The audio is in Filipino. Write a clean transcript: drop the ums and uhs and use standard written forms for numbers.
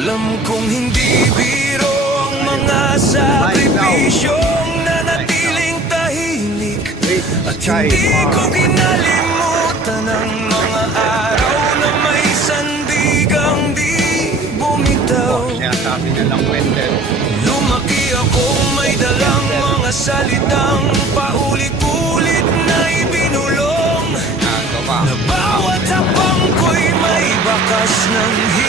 Alam kong hindi biro ang mga sakripisyong nanatiling tahimik. At hindi ko kinalimutan ang mga araw na may sandigang di bumitaw. Sinasabi nilang wender. Lumaki akong may dalang mga salitang paulit-ulit na ibinulong, na bawat hapang ko'y may bakas ng